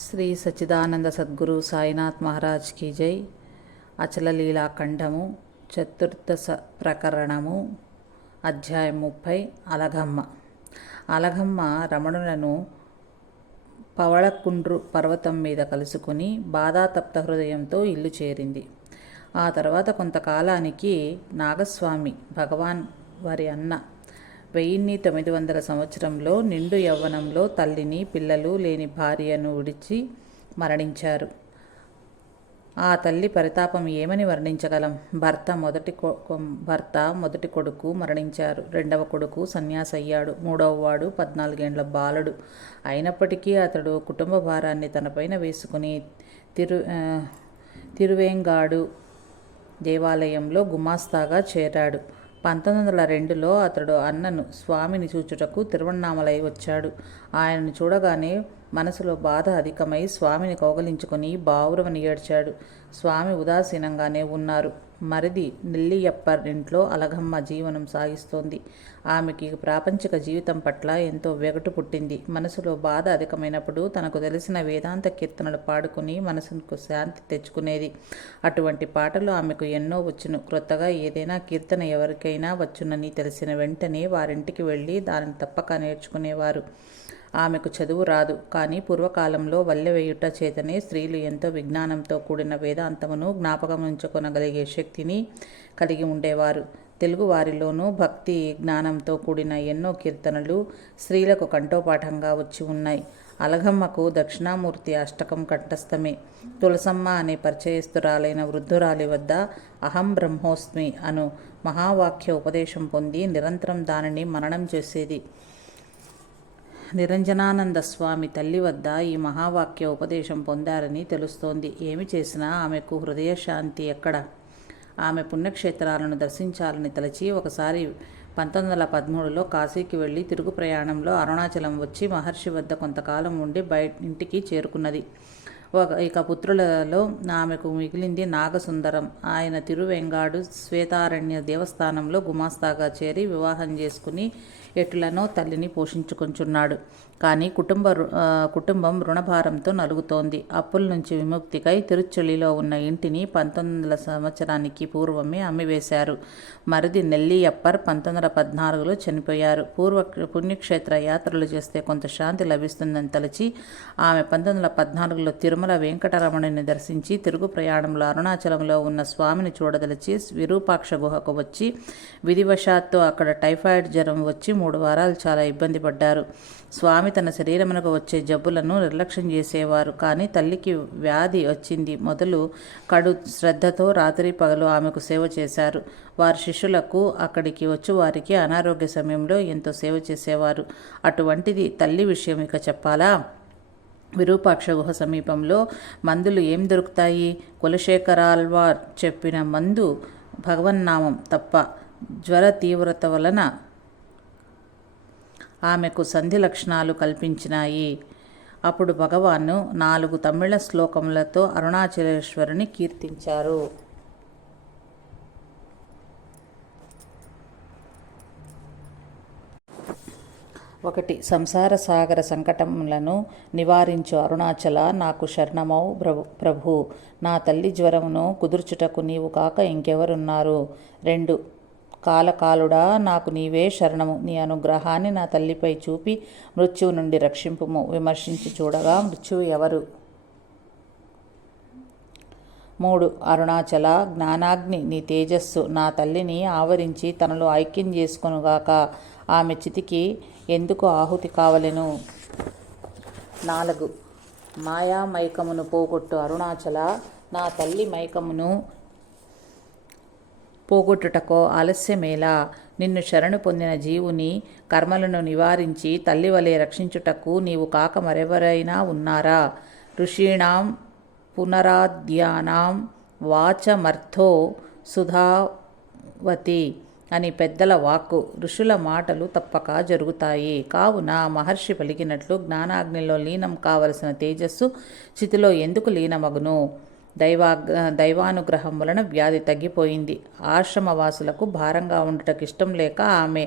శ్రీ సచ్చిదానంద సద్గురు సాయినాథ్ మహారాజ్ కీ జై. అచలలీలాఖండము ఖండము స ప్రకరణము అధ్యాయం ముప్పై అలగమ్మ అలగమ్మ రమణులను పవళకుండ్రు పర్వతం మీద కలుసుకుని బాధాతప్త హృదయంతో ఇల్లు చేరింది. ఆ తర్వాత కొంతకాలానికి నాగస్వామి భగవాన్ వారి అన్న వెయ్యిన్ని తొమ్మిది వందల సంవత్సరంలో నిండు యవ్వనంలో తల్లిని పిల్లలు లేని భార్యను విడిచి మరణించారు. ఆ తల్లి పరితాపం ఏమని వర్ణించగలం? భర్త మొదటి భర్త మొదటి కొడుకు మరణించారు. రెండవ కొడుకు సన్యాసి అయ్యాడు మూడవ వాడు పద్నాలుగేండ్ల బాలుడు. అయినప్పటికీ అతడు కుటుంబ భారాన్ని తనపైన వేసుకుని తిరు తిరువేంగాడు దేవాలయంలో గుమాస్తాగా చేరాడు. పంతొమ్మిది వందల రెండులో అతడు అన్నను స్వామిని చూచుటకు తిరువణామలై వచ్చాడు. ఆయనను చూడగానే మనసులో బాధ అధికమై స్వామిని కౌగలించుకొని బావురమని ఏడ్చాడు. స్వామి ఉదాసీనంగానే ఉన్నారు. మరిది నెల్లియప్పర్ ఇంట్లో అలగమ్మ జీవనం సాగిస్తోంది. ఆమెకి ప్రాపంచిక జీవితం పట్ల ఎంతో వెగటు పుట్టింది. మనసులో బాధ అధికమైనప్పుడు తనకు తెలిసిన వేదాంత కీర్తనలు పాడుకుని మనసుకు శాంతి తెచ్చుకునేది. అటువంటి పాటలు ఆమెకు ఎన్నో వచ్చును. క్రొత్తగా ఏదైనా కీర్తన ఎవరికైనా వచ్చునని తెలిసిన వెంటనే వారింటికి వెళ్ళి దానిని తప్పక నేర్చుకునేవారు. ఆమెకు చదువు రాదు. కానీ పూర్వకాలంలో వల్లె చేతనే స్త్రీలు ఎంతో విజ్ఞానంతో కూడిన వేదాంతమును జ్ఞాపకం ఉంచుకొనగలిగే శక్తిని కలిగి ఉండేవారు. తెలుగు వారిలోనూ భక్తి జ్ఞానంతో కూడిన ఎన్నో కీర్తనలు స్త్రీలకు కంఠోపాఠంగా వచ్చి ఉన్నాయి. అలగమ్మకు దక్షిణామూర్తి అష్టకం కంఠస్థమే. తులసమ్మ అనే పరిచయస్తురాలైన వృద్ధురాలి వద్ద అహం బ్రహ్మోస్మి అను మహావాక్య ఉపదేశం పొంది నిరంతరం దానిని మననం చేసేది. నిరంజనానంద స్వామి తల్లి వద్ద ఈ మహావాక్య ఉపదేశం పొందారని తెలుస్తోంది. ఏమి చేసినా ఆమెకు హృదయ శాంతి ఎక్కడ? ఆమె పుణ్యక్షేత్రాలను దర్శించాలని తలచి ఒకసారి పంతొమ్మిది వందల పదమూడులో కాశీకి వెళ్ళి తిరుగు ప్రయాణంలో అరుణాచలం వచ్చి మహర్షి వద్ద కొంతకాలం ఉండి బయట ఇంటికి చేరుకున్నది. ఒక ఇక పుత్రులలో ఆమెకు మిగిలింది నాగసుందరం. ఆయన తిరువెంగాడు శ్వేతారణ్య దేవస్థానంలో గుమాస్తాగా చేరి వివాహం చేసుకుని ఎట్లనో తల్లిని పోషించుకొంచున్నాడు. కానీ కుటుంబ రు- కుటుంబం రుణభారంతో నలుగుతోంది. అప్పుల నుంచి విముక్తికై తిరుచులిలో ఉన్న ఇంటిని పంతొమ్మిది వందల సంవత్సరానికి పూర్వమే అమ్మివేశారు. మరిది నెల్లియప్పర్ పంతొమ్మిది వందల పద్నాలుగులో చనిపోయారు. పూర్వ పుణ్యక్షేత్ర యాత్రలు చేస్తే కొంత శాంతి లభిస్తుందని తలచి ఆమె పంతొమ్మిది వందల పద్నాలుగులో తిరుమల వెంకటరమణుని దర్శించి తిరుగు ప్రయాణంలో అరుణాచలంలో ఉన్న స్వామిని చూడదలిచి విరూపాక్ష గుహకు వచ్చి విధివశాత్తు అక్కడ టైఫాయిడ్ జ్వరం వచ్చి మూడు వారాలు చాలా ఇబ్బంది పడ్డారు. స్వామి తన శరీరమునకు వచ్చే జబ్బులను నిర్లక్ష్యం చేసేవారు. కానీ తల్లికి వ్యాధి వచ్చింది. మొదలు కడు శ్రద్ధతో రాత్రి పగలు ఆమెకు సేవ చేశారు. వారి శిష్యులకు అక్కడికి వచ్చి వారికి అనారోగ్య సమయంలో ఎంతో సేవ చేసేవారు. అటువంటిది తల్లి విషయం ఇక చెప్పాలా? విరూపాక్ష గుహ సమీపంలో మందులు ఏం దొరుకుతాయి? కులశేఖరాల్వార్ చెప్పిన మందు భగవన్నామం తప్ప జ్వర తీవ్రత వలన ఆమెకు సంధి లక్షణాలు కల్పించినాయి. అప్పుడు భగవాను నాలుగు తమిళ శ్లోకములతో అరుణాచలేశ్వరుని కీర్తించారు. ఒకటి సంసార సాగర సంకటములను నివారించు అరుణాచల నాకు శరణమౌ ప్రభు ప్రభు. నా తల్లి జ్వరమును కుదుర్చుటకు నీవు కాక ఇంకెవరున్నారు? రెండు కాలకాలుడా నాకు నీవే శరణము. నీ అనుగ్రహాన్ని నా తల్లిపై చూపి మృత్యువు నుండి రక్షింపుము. విమర్శించి చూడగా మృత్యువు ఎవరు? మూడు అరుణాచల జ్ఞానాగ్ని నీ తేజస్సు. నా తల్లిని ఆవరించి తనలో ఐక్యం చేసుకొనుగాక ఆమె చితికి ఎందుకు ఆహుతి కావలెను? నాలుగు మాయా మైకమును పోగొట్టు అరుణాచల. నా తల్లి మైకమును పోగొట్టుటకో ఆలస్యమేలా. నిన్ను శరణు పొందిన జీవుని కర్మలను నివారించి తల్లి వలె రక్షించుటకు నీవు కాక మరెవరైనా ఉన్నారా? ఋషీణాం పునరాద్యానాం వాచమర్థో సుధావతి అని పెద్దల వాక్కు. ఋషుల మాటలు తప్పక జరుగుతాయి. కావున మహర్షి పలికినట్లు జ్ఞానాగ్నిలో లీనం కావలసిన తేజస్సు స్థితిలో ఎందుకు లీనమగును? దైవా దైవానుగ్రహం వలన వ్యాధి తగ్గిపోయింది. ఆశ్రమవాసులకు భారంగా ఉండటకు ఇష్టం లేక ఆమె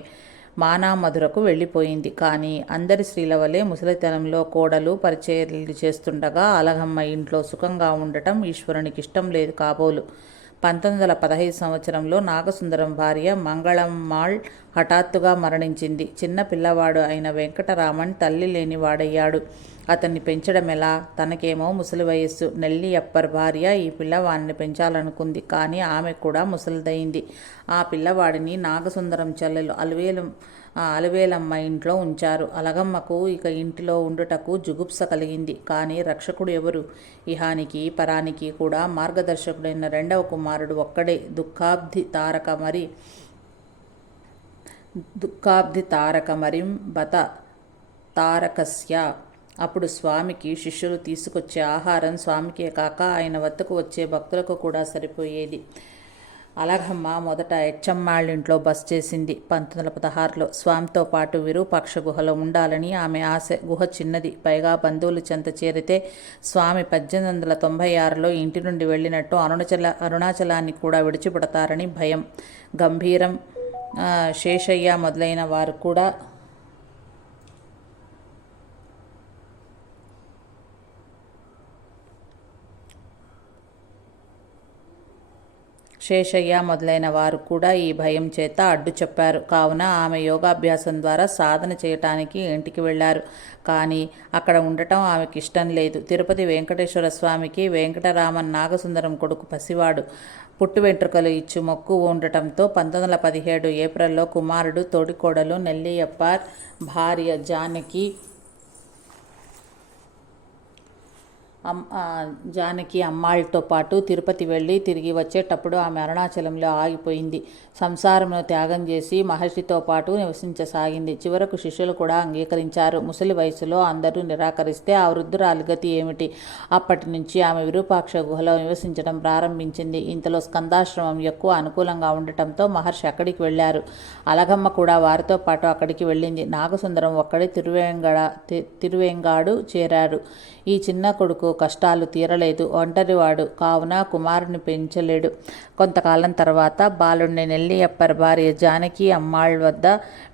మానామధురకు వెళ్ళిపోయింది. కానీ అందరి స్త్రీల వలె ముసలితనంలో కోడలు పరిచర్యలు చేస్తుండగా అలగమ్మ ఇంట్లో సుఖంగా ఉండటం ఈశ్వరునికి ఇష్టం లేదు కాబోలు. పంతొమ్మిది వందల పదహైదు సంవత్సరంలో నాగసుందరం భార్య మంగళమ్మాళ్ హఠాత్తుగా మరణించింది. చిన్న పిల్లవాడు అయిన వెంకటరామన్ తల్లి లేనివాడయ్యాడు అతన్ని పెంచడం ఎలా? తనకేమో ముసలి వయస్సు. నెల్లి అప్పర్ భార్య ఈ పిల్లవాడిని పెంచాలనుకుంది. కానీ ఆమె కూడా ముసలిదయింది ఆ పిల్లవాడిని నాగసుందరం చెల్లెలు అలవేలు అలవేలమ్మ ఇంట్లో ఉంచారు. అలగమ్మకు ఇక ఇంటిలో ఉండుటకు జుగుప్స కలిగింది. కానీ రక్షకుడు ఎవరు? ఇహానికి పరానికి కూడా మార్గదర్శకుడైన రెండవ కుమారుడు ఒక్కడే. దుఃఖాబ్ది తారక మరి దుఃఖాబ్ది తారక మరిం బత తారకస్య. అప్పుడు స్వామికి శిష్యులు తీసుకొచ్చే ఆహారం స్వామికే కాక ఆయన వద్దకు వచ్చే భక్తులకు కూడా సరిపోయేది. అలాగమ్మ మొదట ఎచ్చమ్మాళ్ళింట్లో బస్ చేసింది. పంతొమ్మిది వందల పదహారులో స్వామితో పాటు విరూపాక్ష గుహలో ఉండాలని ఆమె ఆశ. గుహ చిన్నది. పైగా బంధువులు చెంత చేరితే స్వామి పద్దెనిమిది వందల తొంభై ఆరులో ఇంటి నుండి వెళ్ళినట్టు అరుణాచల అరుణాచలాన్ని కూడా విడిచిపెడతారని భయం. గంభీరం శేషయ్య మొదలైన వారు కూడా శేషయ్య మొదలైన వారు కూడా ఈ భయం చేత అడ్డు చెప్పారు. కావున ఆమె యోగాభ్యాసం ద్వారా సాధన చేయటానికి ఇంటికి వెళ్ళారు. కానీ అక్కడ ఉండటం ఆమెకి ఇష్టం లేదు. తిరుపతి వెంకటేశ్వర స్వామికి వెంకటరామన్ నాగసుందరం కొడుకు పసివాడు. పుట్టు వెంట్రుకలు ఇచ్చి మొక్కు ఉండటంతో పంతొమ్మిది వందల పదిహేడు ఏప్రిల్లో కుమారుడు తోడికోడలు నెల్లియప్పార్ భార్య జానకి అమ్ ఆ, జానకి అమ్మాళ్ళతో పాటు తిరుపతి వెళ్ళి తిరిగి వచ్చేటప్పుడు ఆమె అరుణాచలంలో ఆగిపోయింది. సంసారమును త్యాగం చేసి మహర్షితో పాటు నివసించసాగింది. చివరకు శిష్యులు కూడా అంగీకరించారు. ముసలి వయసులో అందరూ నిరాకరిస్తే ఆ వృద్ధురాలి గతి ఏమిటి? అప్పటి నుంచి ఆమె విరూపాక్ష గుహలో నివసించడం ప్రారంభించింది. ఇంతలో స్కందాశ్రమం ఎక్కువ అనుకూలంగా ఉండటంతో మహర్షి అక్కడికి వెళ్ళారు. అలగమ్మ కూడా వారితో పాటు అక్కడికి వెళ్ళింది. నాగసుందరం ఒక్కడే తిరువేంగడ తి- తిరువేంగాడు చేరారు. ఈ చిన్న కొడుకు కష్టాలు తీరలేదు. ఒంటరివాడు కావున కుమారుని పెంచలేడు. కొంతకాలం తర్వాత బాలుడిని నెల్లియప్పర్ భార్య జానకి అమ్మాళ్ళ వద్ద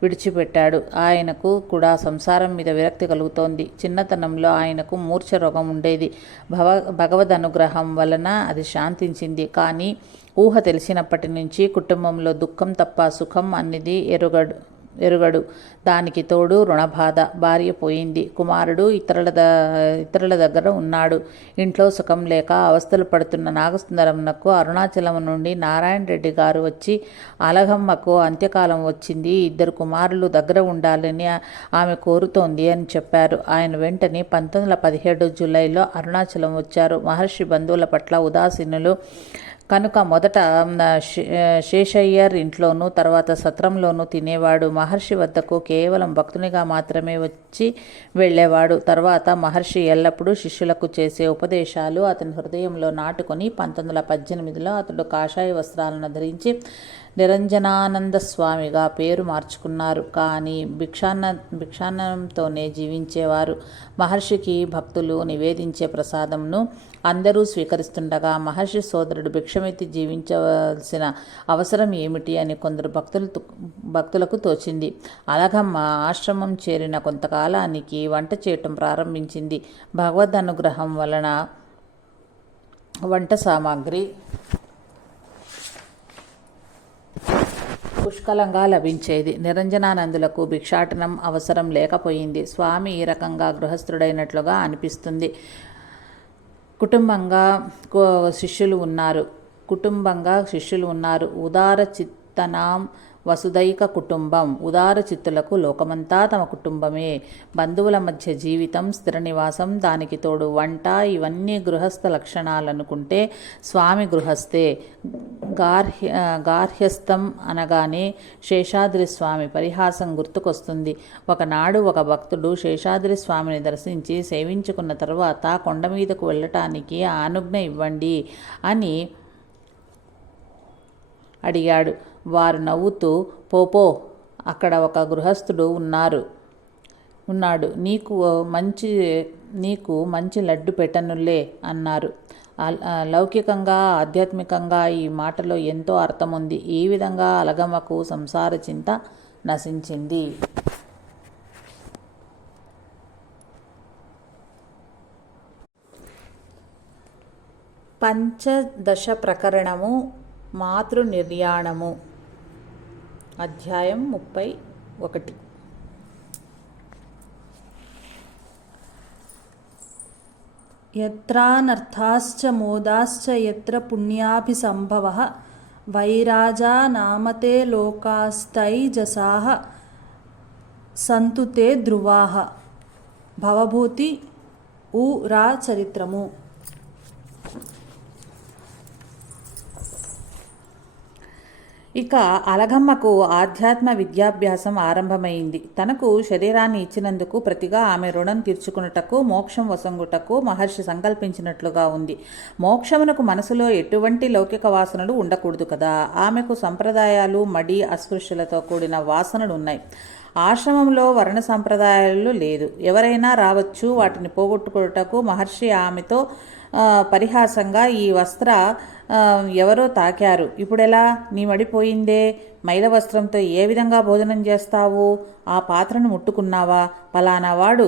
విడిచిపెట్టాడు. ఆయనకు కూడా సంసారం మీద విరక్తి కలుగుతోంది. చిన్నతనంలో ఆయనకు మూర్ఛ రోగం ఉండేది. భవ భగవద్ అనుగ్రహం వలన అది శాంతించింది. కానీ ఊహ తెలిసినప్పటి నుంచి కుటుంబంలో దుఃఖం తప్ప సుఖం అన్నది ఎరుగడు. ఎరుగడు. దానికి తోడు రుణబాధ. భార్య పోయింది. కుమారుడు ఇతరుల ద ఇతరుల దగ్గర ఉన్నాడు. ఇంట్లో సుఖం లేక అవస్థలు పడుతున్న నాగసుందరంనకు అరుణాచలం నుండి నారాయణ రెడ్డి గారు వచ్చి అలగమ్మకు అంత్యకాలం వచ్చింది. ఇద్దరు కుమారులు దగ్గర ఉండాలని ఆమె కోరుతోంది అని చెప్పారు. ఆయన వెంటనే పంతొమ్మిది వందల పదిహేడు జూలైలో అరుణాచలం వచ్చారు. మహర్షి బంధువుల పట్ల ఉదాసీనులు కనుక మొదట శే- శేషయ్యర్ ఇంట్లోనూ తర్వాత సత్రంలోనూ తినేవాడు. మహర్షి వద్దకు కేవలం భక్తునిగా మాత్రమే వచ్చి వెళ్ళేవాడు. తర్వాత మహర్షి ఎల్లప్పుడూ శిష్యులకు చేసే ఉపదేశాలు అతని హృదయంలో నాటుకొని పంతొమ్మిది వందల పద్దెనిమిదిలో అతడు కాషాయ వస్త్రాలను ధరించి నిరంజనానంద స్వామిగా పేరు మార్చుకున్నారు. కానీ భిక్షాన్న భిక్షాన్నంతోనే జీవించేవారు. మహర్షికి భక్తులు నివేదించే ప్రసాదంను అందరూ స్వీకరిస్తుండగా మహర్షి సోదరుడు భిక్షమెత్తి జీవించవలసిన అవసరం ఏమిటి అని కొందరు భక్తులు భక్తులకు తోచింది. అలగమ్మ ఆశ్రమం చేరిన కొంతకాలానికి వంట చేయటం ప్రారంభించింది. భగవద్ అనుగ్రహం వలన వంట సామాగ్రి పుష్కలంగా లభించేది. నిరంజనానందులకు భిక్షాటనం అవసరం లేకపోయింది. స్వామి ఈ రకంగా గృహస్థుడైనట్లుగా అనిపిస్తుంది. కుటుంబంగా కో- శిష్యులు ఉన్నారు. కుటుంబంగా శిష్యులు ఉన్నారు. ఉదార చిత్తనాం వసుదైక కుటుంబం. ఉదార చిత్తులకు లోకమంతా తమ కుటుంబమే. బంధువుల మధ్య జీవితం స్థిర నివాసం దానికి తోడు వంట ఇవన్నీ గృహస్థ లక్షణాలనుకుంటే స్వామి గృహస్థే. గార్హ్య గార్హ్యస్థం అనగానే శేషాద్రి స్వామి పరిహాసం గుర్తుకొస్తుంది. ఒకనాడు ఒక భక్తుడు శేషాద్రి స్వామిని దర్శించి సేవించుకున్న తర్వాత కొండ మీదకు వెళ్ళటానికి ఆనుజ్ఞ ఇవ్వండి అని అడిగాడు. వారు నవ్వుతూ పోపో అక్కడ ఒక గృహస్థుడు ఉన్నారు. ఉన్నాడు. నీకు మంచి నీకు మంచి లడ్డు పెట్టనులే అన్నారు. లౌకికంగా ఆధ్యాత్మికంగా ఈ మాటలో ఎంతో అర్థం ఉంది ఈ విధంగా అలగమ్మకు సంసార చింత నశించింది. పంచదశ ప్రకరణము మాతృ నిర్యాణము. అధ్యాయం ముప్పై ఒకటి. ఎత్రానర్థాశ్చ మోదాశ్చ ఎత్ర పుణ్యాభి సంభవ వైరాజా నామతే లోకాస్తైజసా సంతుతే ధ్రువాహ భవభూతి ఊ రా చరిత్రము. ఇక అలగమ్మకు ఆధ్యాత్మ విద్యాభ్యాసం ఆరంభమైంది. తనకు శరీరాన్ని ఇచ్చినందుకు ప్రతిగా ఆమె రుణం తీర్చుకున్నటకు మోక్షం వసంగుటకు మహర్షి సంకల్పించినట్లుగా ఉంది. మోక్షమునకు మనసులో ఎటువంటి లౌకిక వాసనలు ఉండకూడదు కదా. ఆమెకు సంప్రదాయాలు మడి అస్పృశ్యులతో కూడిన వాసనలు ఉన్నాయి ఆశ్రమంలో వర్ణ సంప్రదాయాలు లేదు. ఎవరైనా రావచ్చు వాటిని పోగొట్టుకున్నటకు మహర్షి ఆమెతో పరిహాసంగా ఈ వస్త్ర ఎవరో తాకారు. ఇప్పుడెలా? నీ మడిపోయిందే మైల వస్త్రంతో ఏ విధంగా భోజనం చేస్తావు? ఆ పాత్రను ముట్టుకున్నావా? పలానా వాడు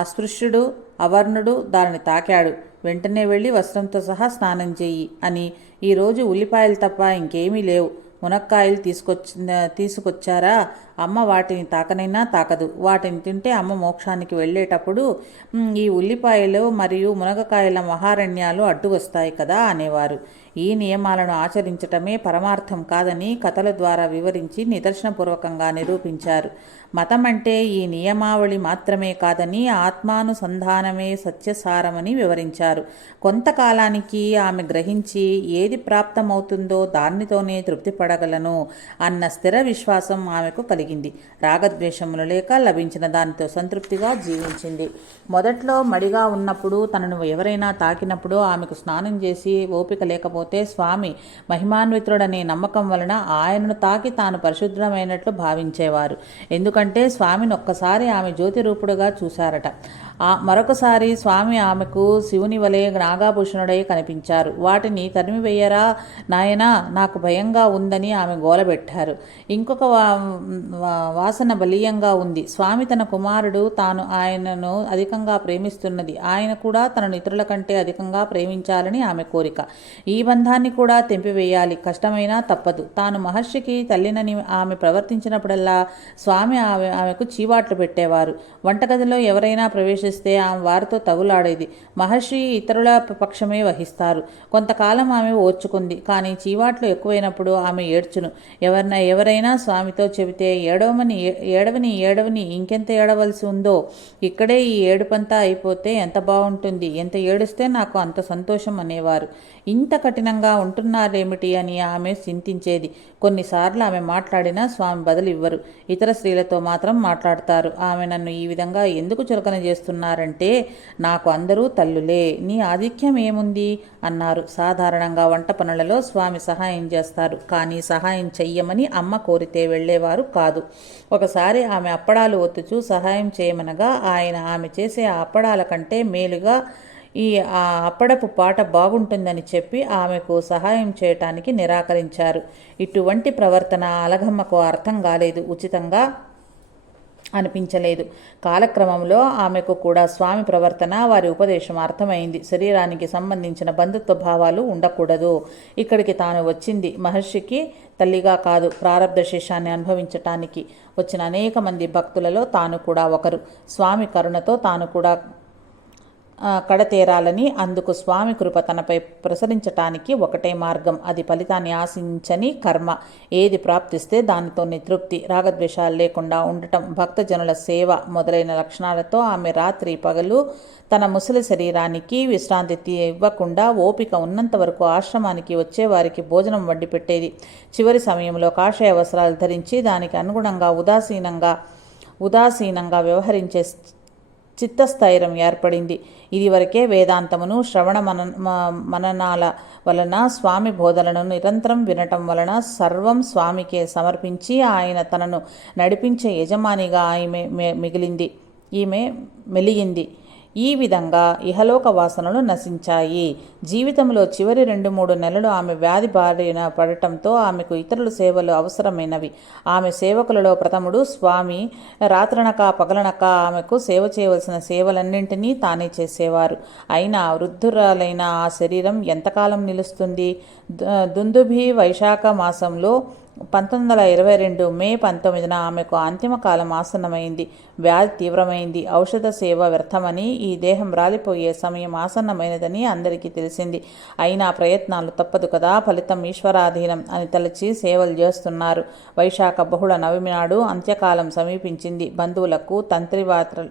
అస్పృశ్యుడు అవర్ణుడు దానిని తాకాడు. వెంటనే వెళ్ళి వస్త్రంతో సహా స్నానం చేయి అని. ఈరోజు ఉల్లిపాయలు తప్ప ఇంకేమీ లేవు. మునక్కాయలు తీసుకొచ్చి తీసుకొచ్చారా? అమ్మ వాటిని తాకనైనా తాకదు. వాటిని తింటే అమ్మ మోక్షానికి వెళ్ళేటప్పుడు ఈ ఉల్లిపాయలు మరియు మునగకాయల మహారణ్యాలు అడ్డు వస్తాయి కదా అనేవారు. ఈ నియమాలను ఆచరించటమే పరమార్థం కాదని కథల ద్వారా వివరించి నిదర్శనపూర్వకంగా నిరూపించారు. మతం అంటే ఈ నియమావళి మాత్రమే కాదని ఆత్మానుసంధానమే సత్యసారమని వివరించారు. కొంతకాలానికి ఆమె గ్రహించి ఏది ప్రాప్తమవుతుందో దానితోనే తృప్తి పడగలను అన్న స్థిర విశ్వాసం ఆమెకు కలిగింది. రాగద్వేషములు లేక లభించిన దానితో సంతృప్తిగా జీవించింది. మొదట్లో మడిగా ఉన్నప్పుడు తనను ఎవరైనా తాకినప్పుడు ఆమెకు స్నానం చేసి ఓపిక లేకపోతే స్వామి మహిమాన్వితుడనే నమ్మకం వలన ఆయనను తాకి తాను పరిశుద్ధమైనట్లు భావించేవారు. ఎందుకంటే స్వామిని ఒక్కసారి ఆమె జ్యోతి రూపుడుగా చూశారట. ఆ మరొకసారి స్వామి ఆమెకు శివుని వలె నాగాభూషణుడై కనిపించారు. వాటిని తరిమివేయరా నాయనా నాకు భయంగా ఉందని ఆమె గోలబెట్టారు. ఇంకొక వా వాసన బలీయంగా ఉంది. స్వామి తన కుమారుడు తాను ఆయనను అధికంగా ప్రేమిస్తున్నది. ఆయన కూడా తనను ఇతరుల కంటే అధికంగా ప్రేమించాలని ఆమె కోరిక. ఈ బంధాన్ని కూడా తెంపివేయాలి. కష్టమైనా తప్పదు. తాను మహర్షికి తల్లినని ఆమె ప్రవర్తించినప్పుడల్లా స్వామి ఆమె ఆమెకు చీవాట్లు పెట్టేవారు. వంటగదిలో ఎవరైనా ప్రవేశిస్తే ఆమె వారితో తగులాడేది. మహర్షి ఇతరుల పక్షమే వహిస్తారు. కొంతకాలం ఆమె ఓర్చుకుంది. కానీ చీవాట్లు ఎక్కువైనప్పుడు ఆమె ఏడ్చును. ఎవరిన ఎవరైనా స్వామితో చెబితే ఏడవమని ఏడవని ఏడవని ఇంకెంత ఏడవలసి ఉందో ఇక్కడే ఈ ఏడుపంతా అయిపోతే ఎంత బాగుంటుంది ఎంత ఏడుస్తే నాకు అంత సంతోషం అనేవారు. ఇంత కఠినంగా ఉంటున్నారేమిటి అని ఆమె చింతించేది. కొన్నిసార్లు ఆమె మాట్లాడినా స్వామి బదులు ఇవ్వరు ఇతర స్త్రీలతో మాత్రం మాట్లాడతారు. ఆమె నన్ను ఈ విధంగా ఎందుకు చులకన చేస్తున్నారంటే నాకు అందరూ తల్లులే. నీ ఆధిక్యం ఏముంది? అన్నారు. సాధారణంగా వంట పనులలో స్వామి సహాయం చేస్తారు. కానీ సహాయం చెయ్యమని అమ్మ కోరితే వెళ్ళేవారు కాదు. ఒకసారి ఆమె అప్పడాలు ఒత్తుచూ సహాయం చేయమనగా ఆయన ఆమె చేసే అప్పడాల కంటే మేలుగా ఈ ఆ అప్పడపు పాట బాగుంటుందని చెప్పి ఆమెకు సహాయం చేయటానికి నిరాకరించారు. ఇటువంటి ప్రవర్తన అలగమ్మకు అర్థం కాలేదు ఉచితంగా అనిపించలేదు. కాలక్రమంలో ఆమెకు కూడా స్వామి ప్రవర్తన వారి ఉపదేశం అర్థమైంది. శరీరానికి సంబంధించిన బంధుత్వ భావాలు ఉండకూడదు. ఇక్కడికి తాను వచ్చింది మహర్షికి తల్లిగా కాదు ప్రారంధ శేషాన్ని అనుభవించటానికి. వచ్చిన అనేక మంది భక్తులలో తాను కూడా ఒకరు. స్వామి కరుణతో తాను కూడా కడతేరాలని అందుకు స్వామి కృప తనపై ప్రసరించటానికి ఒకటే మార్గం. అది ఫలితాన్ని ఆశించని కర్మ. ఏది ప్రాప్తిస్తే దానితోనే తృప్తి. రాగద్వేషాలు లేకుండా ఉండటం భక్తజనుల సేవ మొదలైన లక్షణాలతో ఆమె రాత్రి పగలు తన ముసలి శరీరానికి విశ్రాంతి ఇవ్వకుండా ఓపిక ఉన్నంత వరకు ఆశ్రమానికి వచ్చే వారికి భోజనం వండి పెట్టేది. చివరి సమయంలో కాషాయ వస్త్రాలు ధరించి దానికి అనుగుణంగా ఉదాసీనంగా ఉదాసీనంగా వ్యవహరించే చిత్తస్థైర్యం ఏర్పడింది. ఇదివరకే వేదాంతమును శ్రవణ మన మననాల వలన స్వామి బోధనలను నిరంతరం వినటం వలన సర్వం స్వామికే సమర్పించి ఆయన తనను నడిపించే యజమానిగా ఆమె మిగిలింది. ఈమె మెలిగింది. ఈ విధంగా ఇహలోక వాసనలు నశించాయి. జీవితంలో చివరి రెండు మూడు నెలలు ఆమె వ్యాధి బారిన పడటంతో ఆమెకు ఇతరుల సేవలు అవసరమైనవి. ఆమె సేవకులలో ప్రథముడు స్వామి రాత్రనక పగలనక ఆమెకు సేవ చేయవలసిన సేవలన్నింటినీ తానే చేసేవారు. అయినా వృద్ధురాలైన ఆ శరీరం ఎంతకాలం నిలుస్తుంది? దుందుభి వైశాఖ మాసంలో పంతొమ్మిది వందల ఇరవై రెండు మే పంతొమ్మిదిన ఆమెకు అంతిమ కాలం ఆసన్నమైంది. వ్యాధి తీవ్రమైంది. ఔషధ సేవ వ్యర్థమని ఈ దేహం రాలిపోయే సమయం ఆసన్నమైనదని అందరికీ తెలిసింది. అయినా ప్రయత్నాలు తప్పదు కదా ఫలితం ఈశ్వరాధీనం అని తలచి సేవలు చేస్తున్నారు. వైశాఖ బహుళ నవమి నాడు అంత్యకాలం సమీపించింది. బంధువులకు తంత్రివాత్ర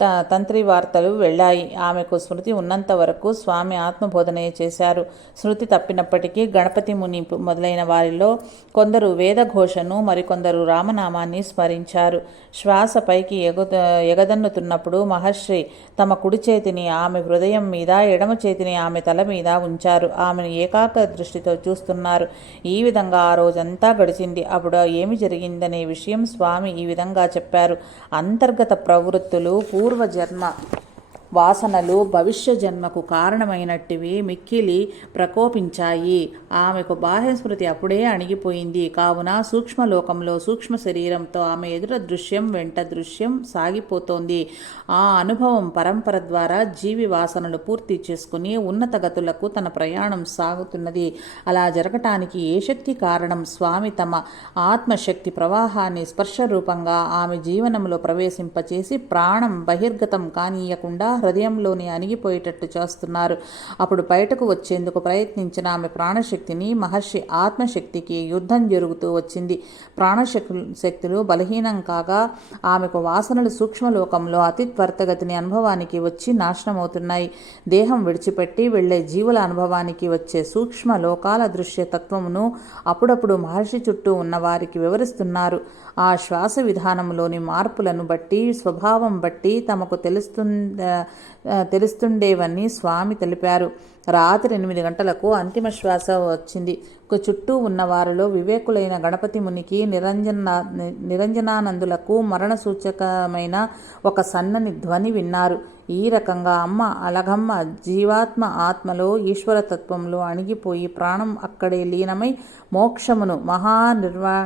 త తంత్రి వార్తలు వెళ్ళాయి. ఆమెకు స్మృతి ఉన్నంత వరకు స్వామి ఆత్మబోధనే చేశారు. స్మృతి తప్పినప్పటికీ గణపతి ముని మొదలైన వారిలో కొందరు వేదఘోషను మరికొందరు రామనామాన్ని స్మరించారు. శ్వాస పైకి ఎగ ఎగదన్నుతున్నప్పుడు మహర్షి తమ కుడి చేతిని ఆమె హృదయం మీద ఎడమ చేతిని ఆమె తల మీద ఉంచారు. ఆమెను ఏకాగ్ర దృష్టితో చూస్తున్నారు. ఈ విధంగా ఆ రోజంతా గడిచింది. అప్పుడు ఏమి జరిగిందనే విషయం స్వామి ఈ విధంగా చెప్పారు. అంతర్గత ప్రవృత్తులు పూర్వజన్మ వాసనలు భవిష్య జన్మకు కారణమైనట్టివి మిక్కిలి ప్రకోపించాయి. ఆమెకు బాహ్య స్మృతి అప్పుడే అణిగిపోయింది. కావున సూక్ష్మలోకంలో సూక్ష్మ శరీరంతో ఆమె ఎదుట దృశ్యం వెంట దృశ్యం సాగిపోతోంది. ఆ అనుభవం పరంపర ద్వారా జీవి వాసనలు పూర్తి చేసుకుని ఉన్నత గతులకు తన ప్రయాణం సాగుతున్నది. అలా జరగటానికి ఏ శక్తి కారణం? స్వామి తమ ఆత్మశక్తి ప్రవాహాన్ని స్పర్శ రూపంగా ఆమె జీవనంలో ప్రవేశింపచేసి ప్రాణం బహిర్గతం కానీయకుండా హృదయంలోని అణిగిపోయేటట్టు చేస్తున్నారు. అప్పుడు బయటకు వచ్చేందుకు ప్రయత్నించిన ఆమె ప్రాణశక్తిని మహర్షి ఆత్మశక్తికి యుద్ధం జరుగుతూ వచ్చింది. ప్రాణశక్తి శక్తులు బలహీనం కాగా ఆమెకు వాసనలు సూక్ష్మలోకంలో అతి త్వరతగతిని అనుభవానికి వచ్చి నాశనమవుతున్నాయి. దేహం విడిచిపెట్టి వెళ్ళే జీవుల అనుభవానికి వచ్చే సూక్ష్మ లోకాల దృశ్య తత్వమును అప్పుడప్పుడు మహర్షి చుట్టూ ఉన్న వారికి వివరిస్తున్నారు. ఆ శ్వాస విధానంలోని మార్పులను బట్టి స్వభావం బట్టి తమకు తెలుస్తుంద తెలుస్తుండేవని స్వామి తెలిపారు. రాత్రి ఎనిమిది గంటలకు అంతిమ శ్వాస వచ్చింది. ఒక చుట్టూ ఉన్న వారిలో వివేకులైన గణపతి మునికి నిరంజన నిరంజనానందులకు మరణ సూచకమైన ఒక సన్నని ధ్వని విన్నారు. ఈ రకంగా అమ్మ అలగమ్మ జీవాత్మ ఆత్మలో ఈశ్వరతత్వంలో అణిగిపోయి ప్రాణం అక్కడే లీనమై మోక్షమును మహానిర్వా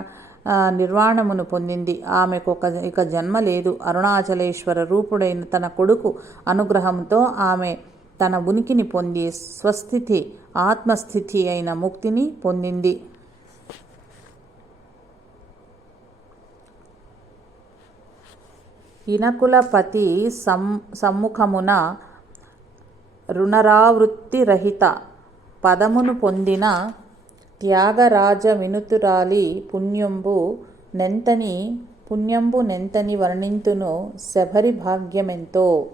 నిర్వాణమును పొందింది. ఆమెకు ఒక ఇక జన్మ లేదు. అరుణాచలేశ్వర రూపుడైన తన కొడుకు అనుగ్రహంతో ఆమె తన ఉనికిని పొంది స్వస్థితి ఆత్మస్థితి అయిన ముక్తిని పొందింది. ఇనకులపతి సం సమ్ముఖమున రుణరావృత్తిరహిత పదమును పొందిన త్యాగరాజ వినుతురాలి పుణ్యంబు నెంతని పుణ్యంబు నెంతని వర్ణింతును శబరి భాగ్యమెంతో.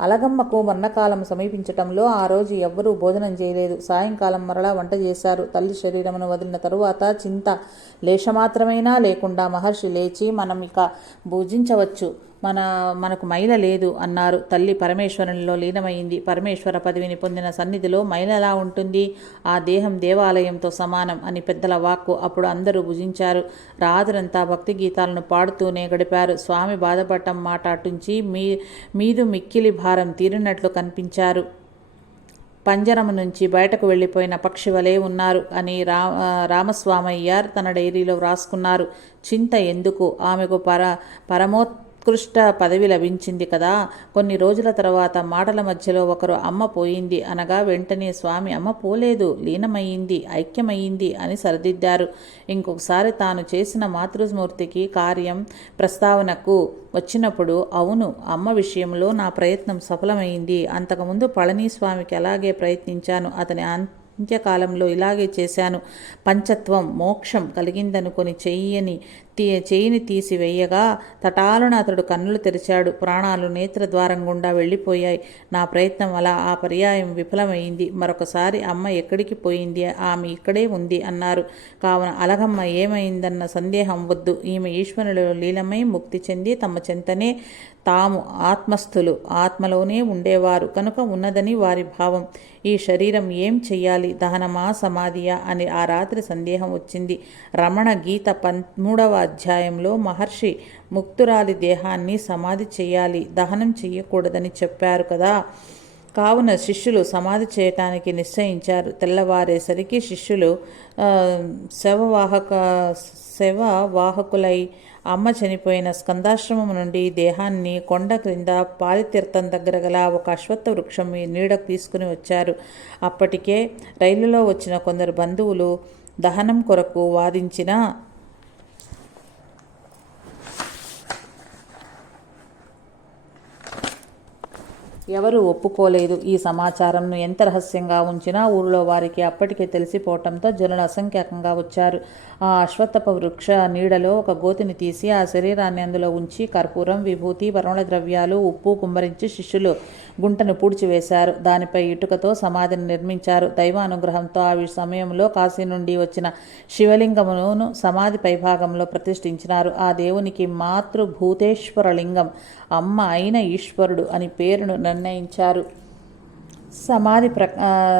అలగమ్మకు మరణకాలం సమీపించటంలో ఆ రోజు ఎవ్వరూ భోజనం చేయలేదు. సాయంకాలం మరలా వంట చేశారు. తల్లి శరీరమును వదిలిన తరువాత చింత లేశమాత్రమైనా లేకుండా మహర్షి లేచి మనం ఇక భుజించవచ్చు. మన మనకు మైల లేదు అన్నారు. తల్లి పరమేశ్వరునిలో లీనమైంది. పరమేశ్వర పదవిని పొందిన సన్నిధిలో మైల ఎలా ఉంటుంది. ఆ దేహం దేవాలయంతో సమానం అని పెద్దల వాక్కు అప్పుడు అందరూ భుజించారు. రాత్రంతా భక్తి గీతాలను పాడుతూనే గడిపారు. స్వామి బాధపడటం మాట అటుంచి మీ మీదు మిక్కిలి భారం తీరినట్లు కనిపించారు. పంజరము నుంచి బయటకు వెళ్ళిపోయిన పక్షి వలె ఉన్నారు అని రా రామస్వామయ్యార్ తన డైరీలో వ్రాసుకున్నారు. చింత ఎందుకు? ఆమెకు పర ఉత్కృష్ట పదవి లభించింది కదా. కొన్ని రోజుల తర్వాత మాటల మధ్యలో ఒకరు అమ్మ పోయింది అనగా వెంటనే స్వామి అమ్మ పోలేదు లీనమయ్యింది ఐక్యమయ్యింది అని సరిదిద్దారు. ఇంకొకసారి తాను చేసిన మాతృమూర్తికి కార్యం ప్రస్తావనకు వచ్చినప్పుడు అవును అమ్మ విషయంలో నా ప్రయత్నం సఫలమైంది. అంతకుముందు పళనిస్వామికి అలాగే ప్రయత్నించాను అతని అంత్యకాలంలో ఇలాగే చేశాను. పంచత్వం మోక్షం కలిగిందనుకొని చెయ్యని చేయిని తీసివేయగా తటాలున అతడు కన్నులు తెరిచాడు. ప్రాణాలు నేత్రద్వారం గుండా వెళ్ళిపోయాయి. నా ప్రయత్నం అలా ఆ పర్యాయం విఫలమైంది. మరొకసారి అమ్మ ఎక్కడికి పోయింది? ఆమె ఇక్కడే ఉంది అన్నారు. కావున అలగమ్మ ఏమైందన్న సందేహం వద్దు. ఈమె ఈశ్వరులో లీలమై ముక్తి చెంది తమ చెంతనే తాము ఆత్మస్థులు. ఆత్మలోనే ఉండేవారు. కనుక ఉన్నదని వారి భావం. ఈ శరీరం ఏం చెయ్యాలి? దహనమా సమాధియా? అని ఆ రాత్రి సందేహం వచ్చింది. రమణ గీత పన్ మూడవ అధ్యాయంలో మహర్షి ముక్తురాలి దేహాన్ని సమాధి చేయాలి దహనం చేయకూడదని చెప్పారు కదా. కావున శిష్యులు సమాధి చేయటానికి నిశ్చయించారు. తెల్లవారేసరికి శిష్యులు శవవాహక శవవాహక శవవాహకులై అమ్మ చనిపోయిన స్కందాశ్రమం నుండి దేహాన్ని కొండ క్రింద పాలితీర్థం దగ్గర గల ఒక అశ్వత్థ వృక్షం నీడకు తీసుకుని వచ్చారు. అప్పటికే రైలులో వచ్చిన కొందరు బంధువులు దహనం కొరకు వాదించిన ఎవరు ఒప్పుకోలేదు. ఈ సమాచారంను ఎంత రహస్యంగా ఉంచినా ఊరిలో వారికి అప్పటికే తెలిసిపోవటంతో జనులు అసంఖ్యాకంగా వచ్చారు. ఆ అశ్వత్థప వృక్ష నీడలో ఒక గోతిని తీసి ఆ శరీరాన్ని అందులో ఉంచి కర్పూరం విభూతి వరుణ ద్రవ్యాలు ఉప్పు కుమ్మరించి శిష్యులు గుంటను పూడ్చివేశారు. దానిపై ఇటుకతో సమాధిని నిర్మించారు. దైవానుగ్రహంతో ఆ సమయంలో కాశీ నుండి వచ్చిన శివలింగమును సమాధి పైభాగంలో ప్రతిష్ఠించినారు. ఆ దేవునికి మాతృభూతేశ్వర లింగం అమ్మ అయిన ఈశ్వరుడు అని పేరును నిర్ణయించారు. సమాధి ప్ర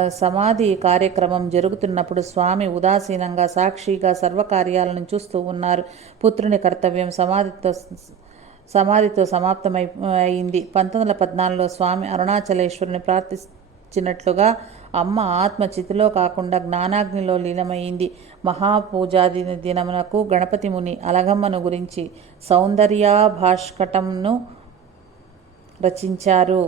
సమాధి కార్యక్రమం జరుగుతున్నప్పుడు స్వామి ఉదాసీనంగా సాక్షిగా సర్వకార్యాలను చూస్తూ ఉన్నారు. పుత్రుని కర్తవ్యం సమాధితో సమాధితో సమాప్తమై అయింది. పంతొమ్మిది వందల పద్నాలుగులో స్వామి అరుణాచలేశ్వరుని ప్రార్థించినట్లుగా అమ్మ ఆత్మ చితిలో కాకుండా జ్ఞానాగ్నిలో లీనమైంది మహాపూజాది దినమునకు గణపతి ముని అలగమ్మను గురించి సౌందర్యాభాష్కటంను రచించారు.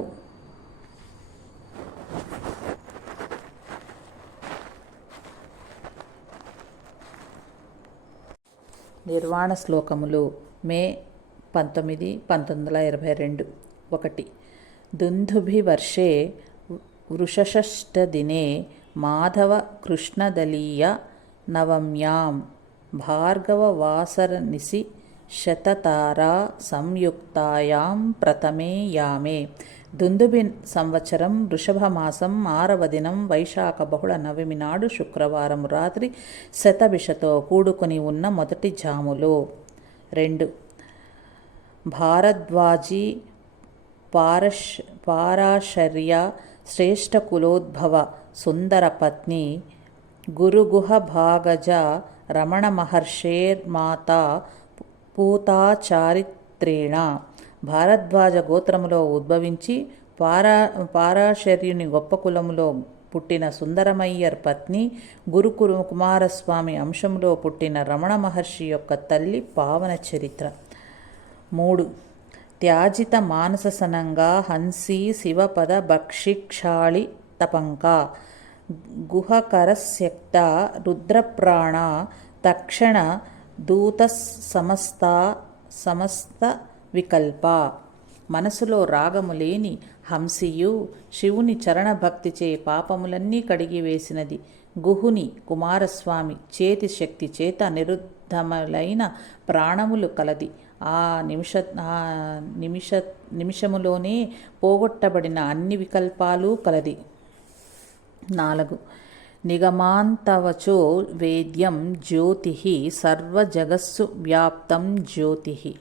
నిర్వాణ శ్లోకములు మే పంతొమ్మిది పంతొమ్మిది వందల ఇరవై రెండు. ఒకటి. దుందుభి వర్షే వృషషష్టదినే మాధవ కృష్ణదలీయ నవమ్యాం భార్గవవాసరనిసి శతతారా సంయుక్తాయాం ప్రథమే యామే. దుందుబి సంవత్సరం వృషభమాసం ఆరవ దినం వైశాఖ బహుళ నవమి నాడు శుక్రవారం రాత్రి శతభిషతో కూడుకొని ఉన్న మొదటి జాములు. రెండు. భారద్వాజీ పారశ్ పారాశర్య శ్రేష్ఠ కులోద్భవ సుందర పత్ని గురుగుహ భాగజ రమణ మహర్షేర్ మాత పూతాచారిత్రేణ భారద్వాజ గోత్రములో ఉద్భవించి పారా పారాశర్యుని గొప్ప కులములో పుట్టిన సుందరమయ్యర్ పత్ని గురుకురు కుమారస్వామి అంశంలో పుట్టిన రమణ మహర్షి యొక్క తల్లి పావన చరిత్ర. మూడు. త్యాజిత మానససనంగా హంసి శివపద భక్షిక్షాళి తపంక. గుహకరస్యక్త రుద్రప్రాణ తక్షణ దూత సమస్త సమస్త వికల్ప. మనసులో రాగము లేని హంసియు శివుని చరణభక్తిచే పాపములన్నీ కడిగివేసినది గుహుని కుమారస్వామి చేతి శక్తి చేత నిరుద్ధములైన ప్రాణములు కలది. ఆ నిమిష ఆ నిమిష నిమిషములోనే పోగొట్టబడిన అన్ని వికల్పాలు కలది. నాలుగు. నిగమాంతవచో వేద్యం జ్యోతి సర్వజగస్సు వ్యాప్తం జ్యోతి.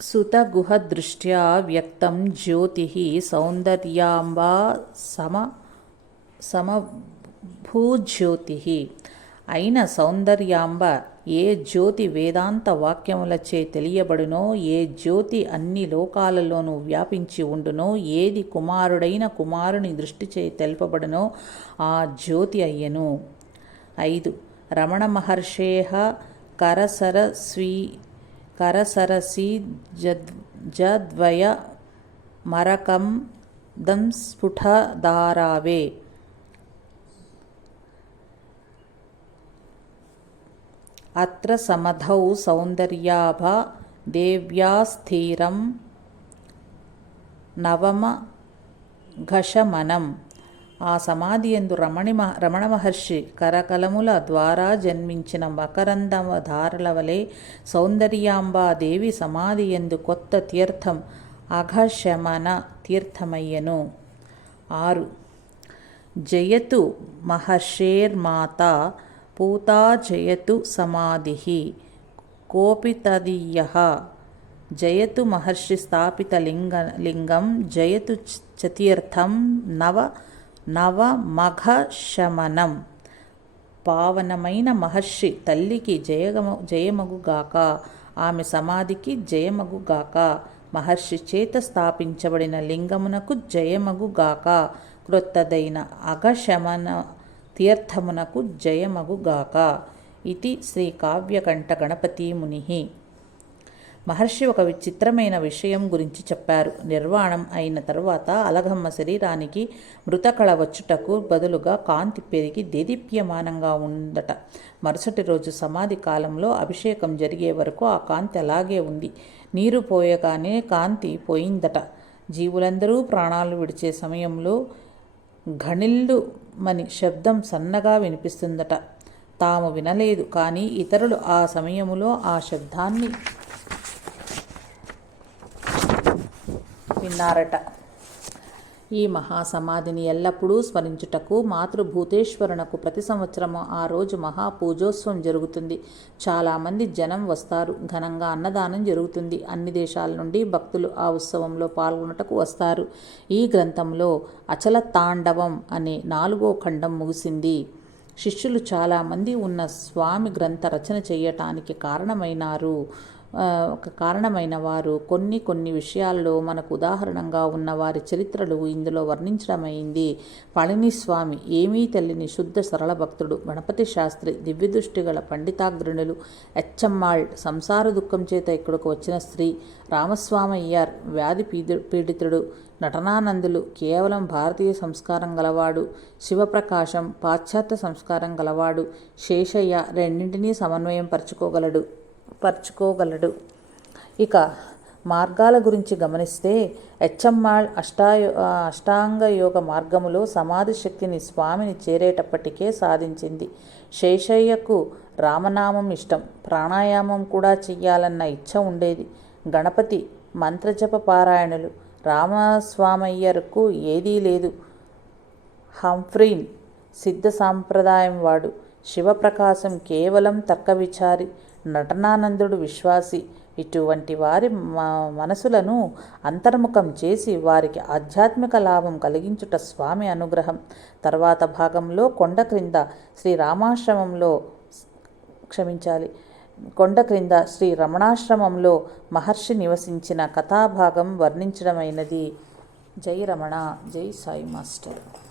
సుతగుహదృష్ట్యా వ్యక్తం జ్యోతి సౌందర్యాంబా సమ సమభూజ్యోతి. అయిన సౌందర్యాంబ ఏ జ్యోతి వేదాంత వాక్యములచే తెలియబడునో ఏ జ్యోతి అన్ని లోకాలలోనూ వ్యాపించి ఉండునో ఏది కుమారుడైన కుమారుని దృష్టిచే తెలుపబడునో ఆ జ్యోతి అయ్యను. ఐదు. రమణ మహర్షేహ కరసరస్వీ కరసరసి జద్ జద్వయ మరకం దం స్ఫుటదారావే అత్ర సమధౌ సౌందర్యాభ దేవ్యా స్థిరం నవమ ఘషమనం ఆ సమాధి ఎందు రమణి రమణ మహర్షి కరకలముల ద్వారా జన్మించిన మకరందమ ధారల వలె సౌందర్యాంబా దేవి సమాధి ఎందు కొత్త తీర్థం అఘశమన తీర్థమయ్యను. ఆరు. జయతు మహర్షేర్మాత పూతా జయతు సమాధి కోపితదీయ జయతు మహర్షి స్థాపిత లింగ లింగం జయతు చతీర్థం నవ నవమఘ శమనం పావనమైన మహర్షి తల్లికి జయగమ జయమగుగాక ఆమె సమాధికి జయమగుగాక మహర్షి చేత స్థాపించబడిన లింగమునకు జయమగుగాక క్రొత్తదైన అఘశమన తీర్థమునకు జయమగుగాక. ఇది శ్రీ కావ్యకంఠ గణపతి ముని మహర్షి ఒక విచిత్రమైన విషయం గురించి చెప్పారు. నిర్వాణం అయిన తర్వాత అలగమ్మ శరీరానికి మృతకళ వచ్చుటకు బదులుగా కాంతి పెరిగి దేదీప్యమానంగా ఉందట. మరుసటి రోజు సమాధి కాలంలో అభిషేకం జరిగే వరకు ఆ కాంతి అలాగే ఉంది. నీరు పోయగానే కాంతి పోయిందట. జీవులందరూ ప్రాణాలు విడిచే సమయంలో ఘణిల్లు మని శబ్దం సన్నగా వినిపిస్తుందట. తాము వినలేదు కానీ ఇతరులు ఆ సమయములో ఆ శబ్దాన్ని విన్నారట. ఈ మహాసమాధిని ఎల్లప్పుడూ స్మరించుటకు మాతృభూతేశ్వరునకు ప్రతి సంవత్సరము ఆ రోజు మహాపూజోత్సవం జరుగుతుంది. చాలామంది జనం వస్తారు. ఘనంగా అన్నదానం జరుగుతుంది. అన్ని దేశాల నుండి భక్తులు ఆ ఉత్సవంలో పాల్గొనుటకు వస్తారు. ఈ గ్రంథంలో అచల తాండవం అనే నాలుగో ఖండం ముగిసింది. శిష్యులు చాలామంది ఉన్న స్వామి గ్రంథ రచన చేయటానికి కారణమైనారు. ఒక కారణమైన వారు. కొన్ని కొన్ని విషయాల్లో మనకు ఉదాహరణంగా ఉన్న వారి చరిత్రలు ఇందులో వర్ణించడమైంది. పళనిస్వామి ఏమీ తెలియని శుద్ధ సరళ భక్తుడు. గణపతి శాస్త్రి దివ్యదృష్టి గల పండితాగ్రణులు ఎచ్చమ్మాళ్ సంసార దుఃఖం చేత ఇక్కడకు వచ్చిన స్త్రీ. రామస్వామయ్యార్ వ్యాధి పీడి పీడితుడు. నటనానందులు కేవలం భారతీయ సంస్కారం గలవాడు. శివప్రకాశం పాశ్చాత్య సంస్కారం గలవాడు. శేషయ్య రెండింటినీ సమన్వయం పరుచుకోగలడు. పరుచుకోగలడు. ఇక మార్గాల గురించి గమనిస్తే హెచ్ఎంఆర్ అష్టాయో అష్టాంగ యోగ మార్గములో సమాధి శక్తిని స్వామిని చేరేటప్పటికే సాధించింది. శేషయ్యకు రామనామం ఇష్టం. ప్రాణాయామం కూడా చెయ్యాలన్న ఇచ్చ ఉండేది. గణపతి మంత్రజప పారాయణులు. రామస్వామయ్యర్కు ఏదీ లేదు. హంఫ్రీన్ సిద్ధ సాంప్రదాయం వాడు. శివప్రకాశం కేవలం తర్క విచారి నటనానందుడు విశ్వాసి. ఇటువంటి వారి మనసులను అంతర్ముఖం చేసి వారికి ఆధ్యాత్మిక లాభం కలిగించుట స్వామి అనుగ్రహం. తర్వాత భాగంలో కొండ క్రింద శ్రీ రామాశ్రమంలో క్షమించాలి. కొండ క్రింద శ్రీ రమణాశ్రమంలో మహర్షి నివసించిన కథాభాగం వర్ణించడమైనది. జై రమణ జై సాయి మాస్టర్.